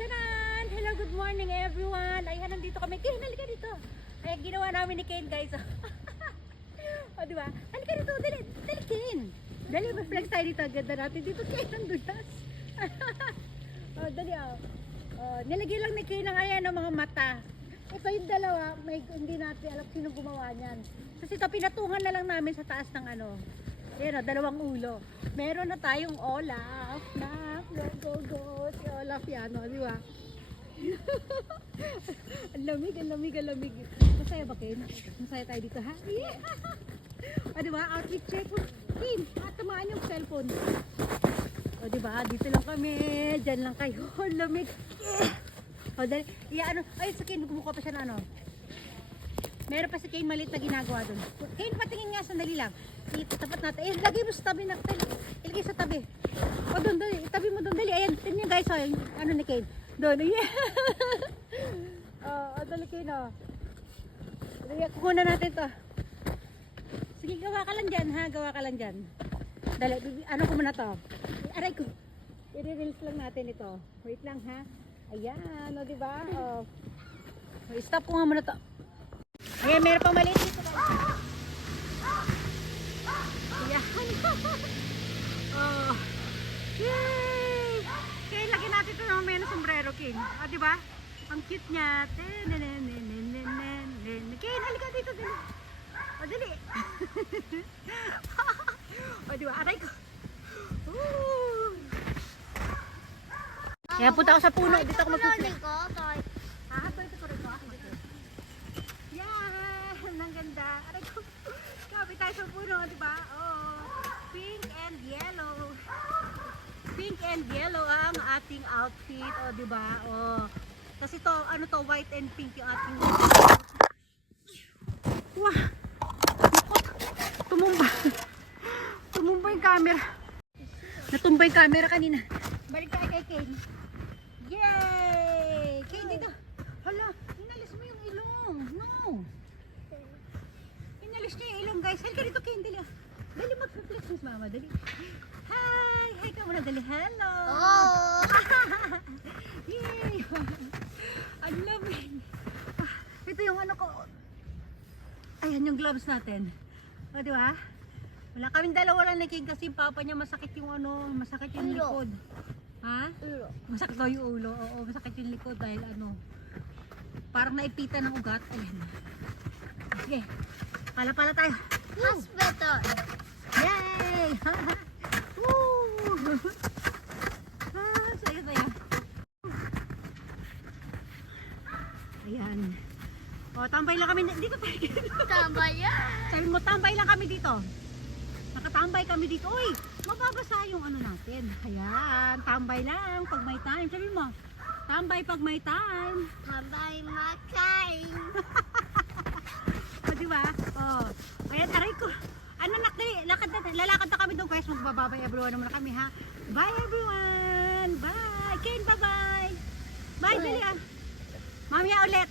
Tanan! Hello, good morning everyone! Ayan, nandito kami. Kane, halika dito. Ayan, ginawa namin ni Kane, guys. O, diba? Halika dito, dali, dali, Kane. Dali, mag-flex tayo dito. Ganda natin dito, Kane, ang dulas. O, dali, o. Nilagay lang ni Kane ang ayan ng mga mata. Ito yung dalawa, hindi natin alam sino gumawa niyan. Kasi ito, pinatungan na lang namin sa taas ng ano. Ayan, dalawang ulo. Meron na tayong Olaf na go. Si Olaf yan, o, di ba? Ang lamig. Masaya ba, Ken? Masaya tayo dito, ha? Yeah. O, di ba? Outfit check. Ken, tamaan yung cellphone. O, di ba? Dito lang kami. Diyan lang kayo. Ang lamig. O, dali. Ano? Ay, sa Ken, gumukuha pa siya na ano. Meron pa si Kane maliit na ginagawa doon. Kane, patingin nga, sandali lang. Itapat natin. Eh, lagay mo sa tabi na. Ilagay sa tabi. O, doon, dali. Itabi mo doon, dali. Ayan, tingnan guys, o, yung, ano ni Kane. Doon, yeah. O, dali Kane, o. Dali, kukunan natin to. Sige, gawa ka lang dyan, ha? Gawa ka lang dyan. Dali, ano ko muna to? Aray ko. I-release lang natin ito. Wait lang, ha? Ayan, o, diba? O. Stop ko nga muna to. Ayan, meron pang maliit dito guys. Ayan. Oh. Yay! Kaya lagyan natin ito ng may sombrero, King. Ah, diba? Ang cute niya. King, halika dito. Dali. O, dali. O, diba? Aray ko. Kaya punta ako sa puno. Dito ako mag-flex. Ito ko rin ko. Ang ganda. Aray ko. Kapit tayo sa puno, diba? Oh, pink and yellow. Pink and yellow ang ating outfit, oh, diba? Oh. Kasi to, ano to, white and pink yung ating wah! Tumumba. Tumumba yung camera. Natumba yung camera kanina. Balik tayo kay Kane. Yay! Kane, dito. Hala, inalis mo yung ilong. No! Inalis niya yung ilong, guys. Halika dito, Kane. Dali. Dali, mag-flex mas mama. Dali. Hi! Hi ka muna. Dali. Hello! Oh! Yay! Ang lamig. Ito yung ano ko. Ayan yung gloves natin. O, di ba? Wala kaming dalawa lang na King kasi yung papa niya masakit yung ano, masakit yung likod. Ha? Ulo. Masakit daw yung ulo. Oo, masakit yung likod dahil ano, parang naipitan ng ugat. Ayan. Sige. Pala tayo. Hospital. Yay! Woo! Saya. Ayan. O, tambay lang kami dito. Tambay yan. Sabi mo, tambay lang kami dito. Nakatambay kami dito. Uy, mababasa yung ano natin. Ayan, tambay lang pag may time. Sabi mo, tambay pag may time. Tambay makain. O, diba? O, ayan, aray ko. Ano, lalakad na kami doon guys. Magbababay everyone naman kami, ha? Bye everyone! Bye! Kane, bye-bye! Bye, dali ah! Mamaya ulit!